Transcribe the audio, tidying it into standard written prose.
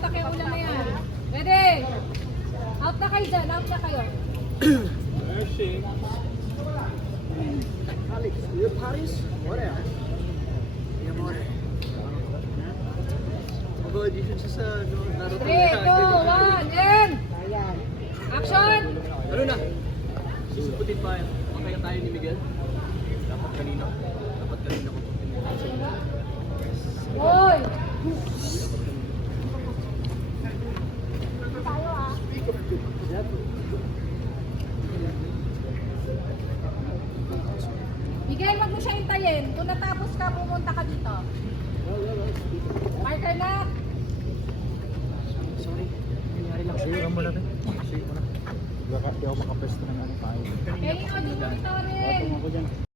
Tumatak yung ulan na yan. Ready? Out na kayo dyan. Out na kayo. Alex, you're Paris? Wala. Hindi mo rin. Mag-audition siya sa Naruto. 3, 2, 1, and action! Ano na? Susuputin pa yan. Kaya tayo ni Miguel. Dapat kanina ko. Hoy! Miguel, wag mo siya hintayin. Kung natapos ka, pumunta ka dito. Marker na. Sorry. Nangyari lang sa'yo. Mo na rin. Sa'yo mo na. Di ako makapesto ng ano tayo. Okay, auditor rin.